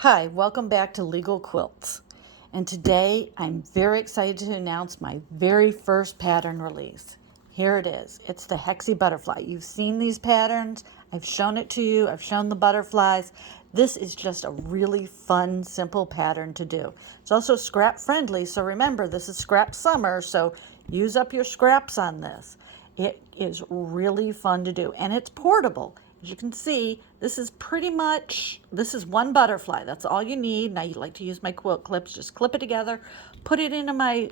Hi, welcome back to Legal Quilts. And today I'm very excited to announce my very first pattern release. Here it is. It's the Hexie Butterfly. You've seen these patterns. I've shown it to you. I've shown the butterflies. This is just a really fun, simple pattern to do. It's also scrap friendly, so remember, this is scrap summer, so use up your scraps on this. It is really fun to do, and it's portable. As you can see, this is one butterfly. That's all you need. Now, you like to use my quilt clips, just clip it together, put it into my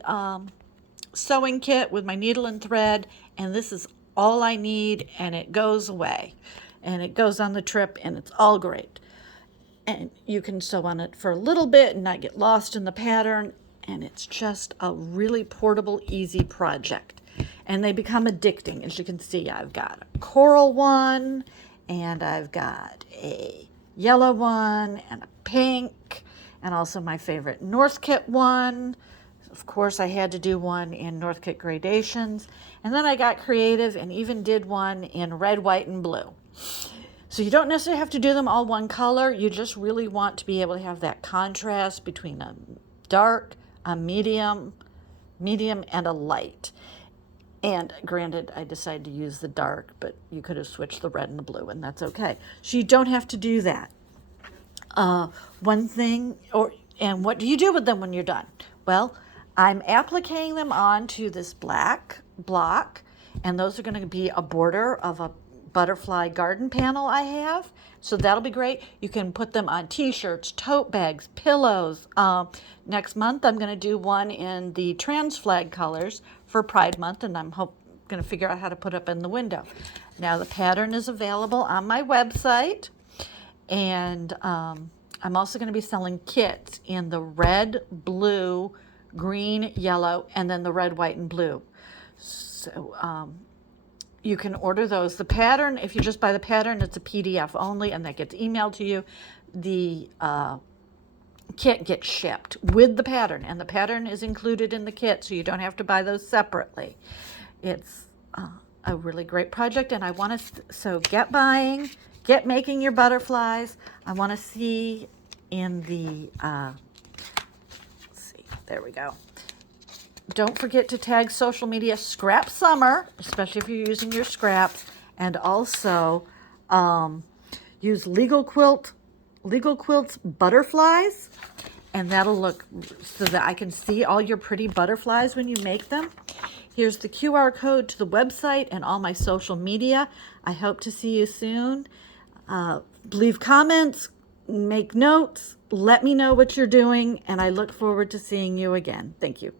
sewing kit with my needle and thread, and this is all I need, and it goes away. And it goes on the trip, and it's all great. And you can sew on it for a little bit and not get lost in the pattern, and it's just a really portable, easy project. And they become addicting. As you can see, I've got a coral one, and I've got a yellow one, and a pink, and also my favorite North Kit one. Of course, I had to do one in North Kit gradations. And then I got creative and even did one in red, white, and blue. So you don't necessarily have to do them all one color. You just really want to be able to have that contrast between a dark, a medium, and a light. And granted, I decided to use the dark, but you could have switched the red and the blue, and that's okay. So you don't have to do that. And what do you do with them when you're done? Well, I'm appliquing them onto this black block, and those are going to be a border of a butterfly garden panel I have. So that'll be great. You can put them on t-shirts, tote bags, pillows. Next month, I'm going to do one in the trans flag colors for Pride Month, and I'm going to figure out how to put up in the window. Now, the pattern is available on my website, and I'm also going to be selling kits in the red, blue, green, yellow, and then the red, white, and blue. So you can order those. The pattern, if you just buy the pattern, it's a PDF only, and that gets emailed to you. The kit gets shipped with the pattern, and the pattern is included in the kit, so you don't have to buy those separately. It's a really great project, and I want to, so get buying, get making your butterflies. I want to see in the, let's see, there we go. Don't forget to tag social media Scrap Summer, especially if you're using your scraps, and also use Legal Quilts Butterflies, and that'll look so that I can see all your pretty butterflies when you make them. Here's the QR code to the website and all my social media. I hope to see you soon. Leave comments, make notes, let me know what you're doing, and I look forward to seeing you again. Thank you.